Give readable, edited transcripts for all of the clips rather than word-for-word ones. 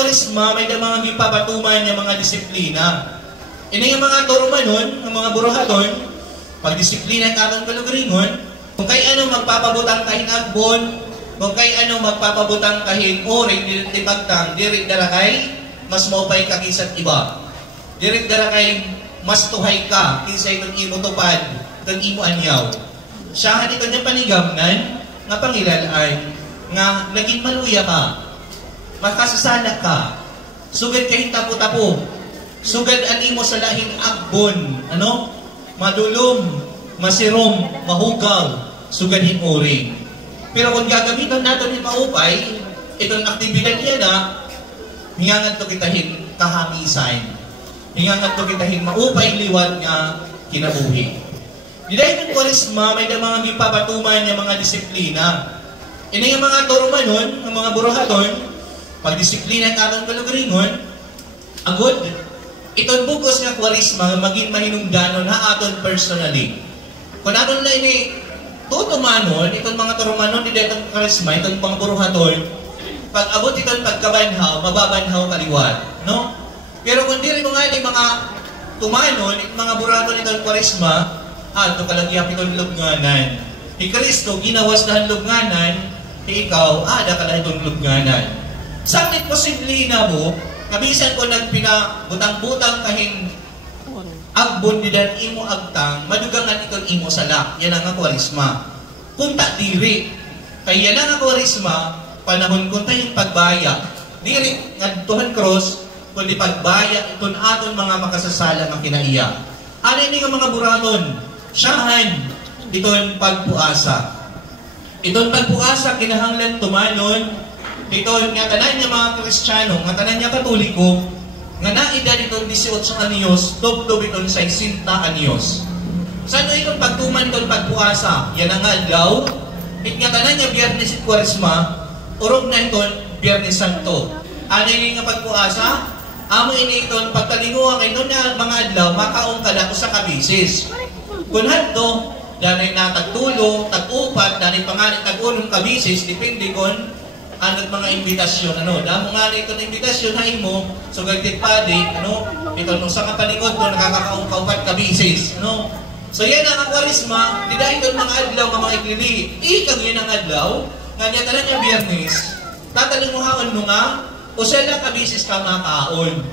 Kwaresma, may da mga gipapatuman yung mga disiplina. Ini nga mga turumanon, ng mga buruhaton, pagdisiplina katong kalugringon, kung kay ano magpapabutang kahin agbon, kung kay ano magpapabutang kahin oring, dili pagtang, diri darakay, mas maupay ka kisat iba. Diri darakay, mas tuhay ka, kinsa itong imo tupad, itong imo anyaw. Siyahan ito niyang panigamnan, nga pangilalaan, nga naging maluya ka, makasasala ka, sugad kahit tapo-tapo, sugad animo sa lahing agbon, madulom, masirom, mahugaw, sugad hinuring. Pero kung gagamitan natin yung maupay, itong aktibidad niya na, hingangan to kitahin kahamisan. Hingangan to kitahin maupay liwat nga kinabuhi. Dahil ng Kwaresma, may da mga gipapatuman yung mga disiplina. Ini nga mga turumanon, ng mga buruhaton, pagdisiplina katong kalugringon, agod, itong bugos nga Kwaresma, maging mahinungdanon ha aton personally. Kung aton na ini tutumanon, itong mga turumanon, di itong Kwaresma, itong mga buruhaton, pag abot itong pagkabanhaw, mababanhaw kaliwat. No? Pero kung di rin mo nga yung mga tumanon, itong mga buruhaton itong Kwaresma, ito kalagyak itong lubnganan. Ni Kristo, ginawas na ang lubnganan, ikaw, ada ka na itong lubnganan. Sakit posible na mo, kabisan ko nagpinabutang-butang kahin agbon didan imo agtang, madugangan itong imo salak. Yan ang Kwaresma. Kunta diri. Kaya yan ang Kwaresma, panahon kunta yung pagbaya. Diri, ngadtuhan cross, kundi pagbaya, itong aton mga makasasala nga kinaiya. Ano ini nga mga buraton? Siyahan, itong pagpuasa. Itong pagpuasa, kinahanglan tumanon, itong nga tanan niya mga Kristiyano, nga tanan niya Katoliko, nga naedad itong 18 anyos, doblo itong 60 anyos. Saan itong pagtuman itong pagpuasa? Yan ang adlaw, nga tanan niya Biyernes at Kwaresma, urog na itong Biyernes Santo. Ano yung nga pagpuasa? Amo ini itong pagkalinguha kayo na mga adlaw, makaong kalako sa kabisis. Kunhan to, danay na tagtulo, tag-upat, danay pangalit tag-ulong kabisis, depende kon anong mga imbitasyon. Damo nga na ito na imbitasyon na imo, so gagtit padi, ito nung sa kapalingod ko, nakakakaong kaupat kabisis. So yan ang Kwaresma, di dahil ito mga adlaw, mga iklili. Ikang yun ang adlaw, nga niya talang yung Biyernes, tatanong mo haon mo nga, o sila kabisis ka makaon.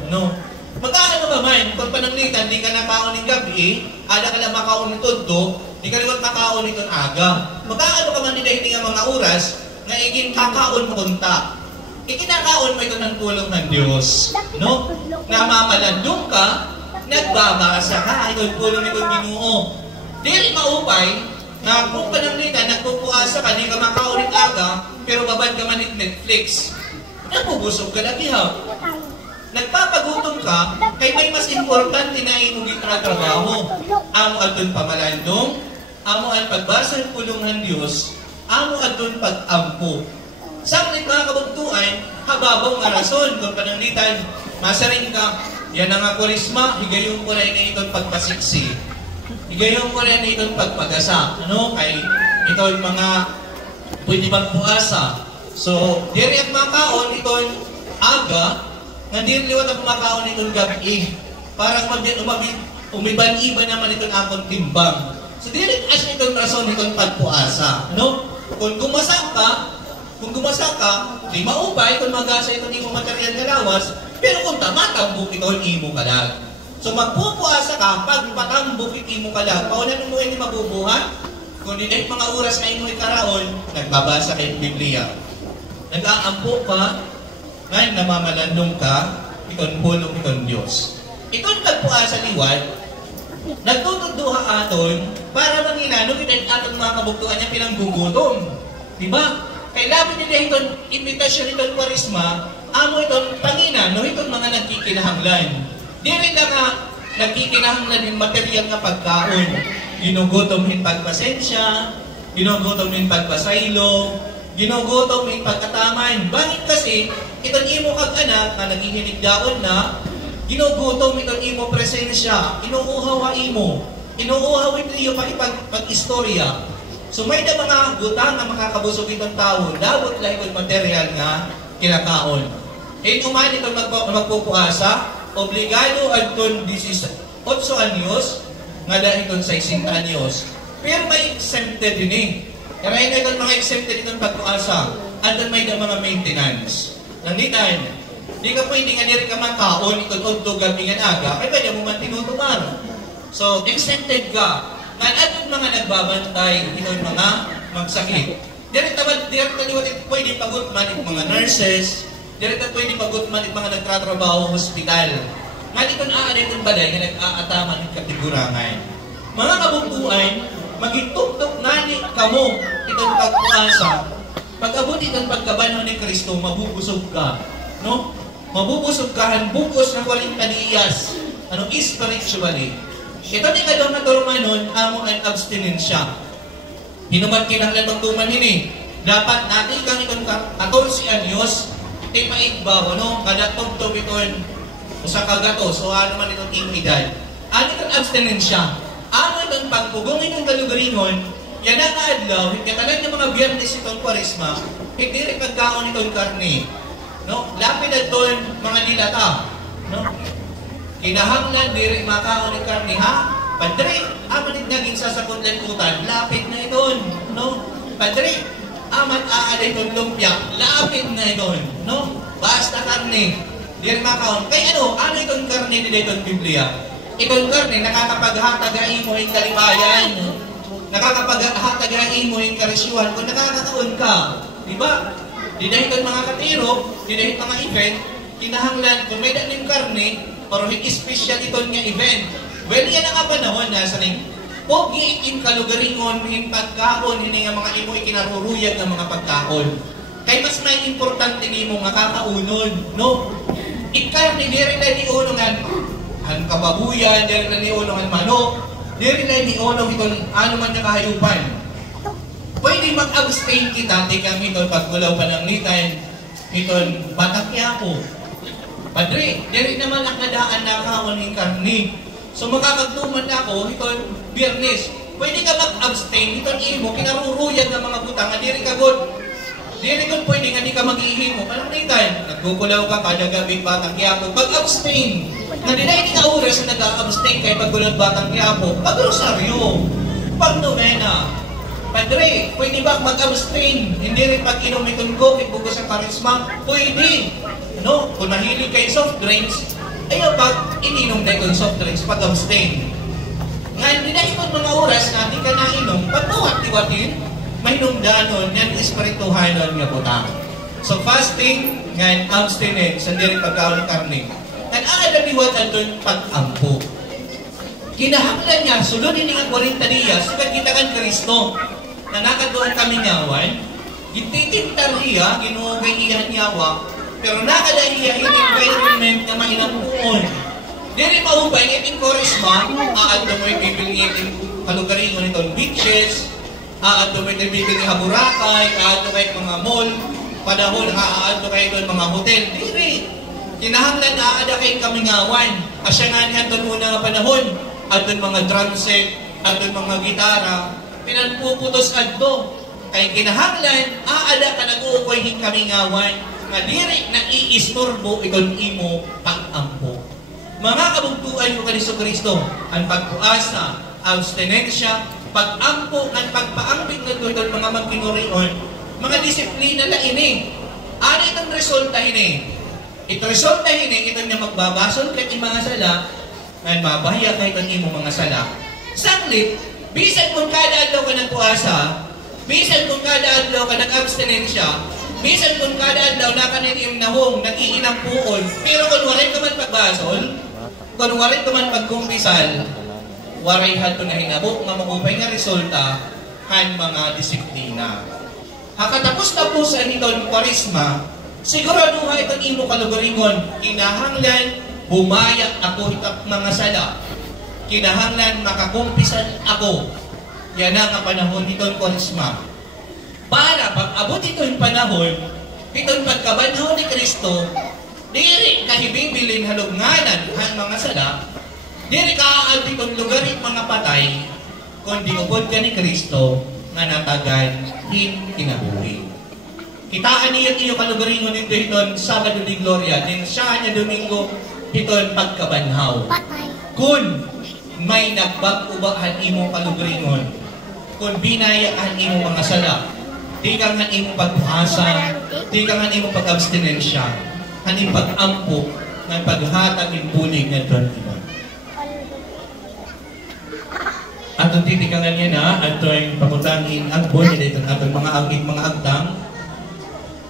Magkano ba man, kung pananglitan, di ka nakaon ng gabi, ada ka lang makaon ng todo, di ka liwat makaon nitong aga. Magkano ka man dahil nga mga oras, na igin kakaon mo kunta. Ikinakaon mo ito ng tulong ng Diyos. Namamalandong ka, nagbabasa ka, ito yung tulong itong Ginoo. Di rin maupay, na kung pananglitan, nagpupuasa ka, di ka makaon ng aga, pero babad ka man ng Netflix. Nagpubusog ka lagi ha. Nagpapagutom ka, kay may mas importante na imugit na trabaho. Amo atun pamalandong, amo ang pagbasa ng pulong ng Diyos, amo atun pag-ampo. Sakit mga kabugtuan, hababaw nga rason, kung pananglitan, masaring ka, yan ang Kwaresma, higayon ko rin na itong pagpasiksi. Higayon ko rin na itong pagpagasa. Kay ito yung mga pwede magpuasa. So, diri at makaon itong aga, nga diri liwat ang makaon itong gabi, parang umiban-iban naman itong akong timbang. So, diri as itong rason itong pagpuasa. Kung gumasak ka, di maupay kung magasa itong imo material na lawas, pero kung tamatambok itong imo kalag. So, magpupuasa ka, pag patambok imo kalag, paunan mo hindi mabubuhan, kung di mga oras na imo ikaraon, nagbabasa kayong Biblia. Nag-aampo ka, ngayon namamalandong ka, ikon pulong ikon Diyos. Ikon pagpuasa liwat, nagtutuduha aton, para manginano, kita aton mga kabugtuan niya pinanggugutom. Diba? Kaya labin nila itong invitasyon itong Kwaresma, amo itong panginano, itong mga nagkikinahanglan. Di rin na nga, nagkikinahanglan yung material nga pagkaon. Ginugutom yung pagpasensya, ginugutom yung pagpasaylo, ginugutom yung pagkataman. Bakit kasi, itong imo kag-anak na naghihinig daon na, ginugutom itong imo presensya, inuuhaw imo. Inuuhaw ito iyo pag-istorya. So may na mga gutang na makakabusog itong tao, dapat lang itong material nga kinakaon. Inuman itong magpupuasa, obligado adton 18 anyos, nga dahil itong 60 anyos. Pero may exempted yun eh. Kaya na itong mga exempted itong pagpuasa, andun may mga maintenance. Nanditan, di ka pwede nga niri ka makaon, itong udto gamingan aga, kaya pwede mo man tinutumar. So, exempted ka. Nga atong mga nagbabantay, itong mga magsakit. Direct pwede pagutman itong mga nurses, direct pwede pagutman itong mga nagtatrabaho hospital. Nga itong aanay itong balay na nag-aataman ng katigurangan. Mga kabungkuan, magitugtog nani kamo itong pagpuasa. Pag-abot itong pagkabanho ni Kristo, mabubusog ka. No? Mabubusog ka, bukos na waling kaniyas. Spiritually. Ito ni kadong naturumanon, amo ang abstinensya. Hinuman kinanglan magtuman ini. Dapat natin kang itong 14 anyos, iti maigbaw, kada tugtog itong sa kagato, so ano man itong edad. Ano itong abstinensya? Ano itong pagpugong itong kalugaringon, yan ang adlaw, katalan ng mga biyernes itong kwaresma, hindi rin pagkaon itong karne. No? Lapid at itong mga dilata. No? Kinahanglan, di rin makaon ng karne, ha? Padre, aman it naging sasakot lantutan, lapid na iton. No? Padre, aman aaday itong lumpia, lapid na iton. No? Basta karne. Di rin makaon. Kaya ano itong karne nila itong Biblia? Itong karne, nakakapaghatagain mo yung kalibayan. Nakakapaghatagain mo yung karisyuhan kung nakakataon ka. Diba? Di dahil itong mga katiro, di dahil mga event, kinahanglan kung may daning karne, pero special itong nga event. Well, yan ang panahon na sa rin. Huwag iikin kalugaringon, hin pagkaon, hindi nga mga imo ikinaruruyag ng mga pagkaon. Kaya mas may importante ni mo nga kakaunon, no? Ikarne, di rin na niunungan ang kababuyan, di rin na niunungan manok, di rin na niunong itong ano man na kahayupan. Pwede mag-abstain kita, di kami itong pagmulaw pananglitan, itong batakya ko. Padre, di rin naman nakadaan na kaon ng karni. So makakagtuman na ako, itong biyernes. Pwede ka mag-abstain, itong imo, kinaruruyag ng mga butang, di rin ka good. Di rin kung pwede nga di ka mag-ihimo. Alam na itan, nagkukulaw ka kada gabi batang kiyapo. Pag-abstain, na nila hindi ka oras na nag-abstain kayo pagkulang batang kiyapo. Pag-rosaryo, pag-novena. Padre, pwede ba mag-abstain? Hindi rin pag-inom itong coke, bugos ang karisma. Pwede. No? Kung mahilig kayo soft drinks, ayaw pag ininom na itong soft drinks, pag-abstain. Ngayon, nila itong mga oras na di ka nainom, pag-nuwat-tiwatin, may nungdanon, yan espirituhanon nga butang. So fasting, ngayon abstinence, hindi rin pagkaon ng karne. Nag-aadamiwat ang doon pag-ampo. Kinahanglan niya, sulodin nga 40 dias, sukat kita kan Kristo, na nakatuan kami nyawan, gititintar iya, ginugay iya nyawa, pero nakadaiya yung environment na mainampuon. Di rin maupay, iting korisma, aadto mo yung bibili iting kalugarin mo nitong beaches, aadto mo yung bibili Haburakay, aadto kayo mga mall, padahol aadto kayo doon mga hotel. Di rin. Kinahanglan na aada kayo kamingawan. Asya nga niya doon muna nga panahon, at doon mga drum set, at doon mga gitara, pinanpuputos adto. Kaya kinahanglan, aada ka nag-uukoy hing kamingawan, nga diri na iistorbo itong imo pag-ampo. Mga kabugtuan ko kaniso Kristo, ang pagpuasa, abstinensya, pag-ampo, ang pagpaambing ng itong mga magkinurion, mga disiplina na ini. Ano itong resulta ini? Ito resulta ini, ito niya magbabasol kahit yung mga sala, at mabahaya kahit ang imo mga sala. Sanglit, bisan kung kada adlaw ka nagpuasa, bisan kung kada adlaw ka nag-abstinensya, bisan kung kada adlaw na kanitim na hong, nag-iinang puon, pero kung waray ka man pagbasol, kung waray ka man pagkumpisal, waray hato na hinabok, nga magupay nga resulta, kan mga disiplina. Hakatapos na po sa itong kwarisma, siguraduha itong imo kalugaringon, kinahanglan, bumayat ako itap mga sala. Kinahanglan, makakumpisan ako. Yan ang panahon itong kwarisma. Para pag-abot itong panahon, itong pagkabanhaw ni Kristo, diri kahibibilin halunganan ang mga sala, diri kaaalbi kong lugar yung mga patay, kundi upod ka ni Kristo, nga natagan, hin kinabuhi. Kitaan niyo iyo kalugaringon nito iton Sabado di Gloria, din siya niya Domingo iton pagkabanhaw. Kun may nagbag-ubahan imo kalugaringon, kun binayakan imo mga sala, di kang han imo pagpuasa, di kang han imo pag-abstinensya, han imo pag-ampo, ng paghatag in bulig ng iba. Atong titikangan niya na, atong pamutangin ang bulig itong atong mga agtang,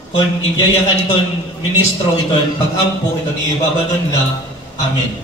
kung iyayakan itong ministro itong pag-ampo itong ibabadon la, amen.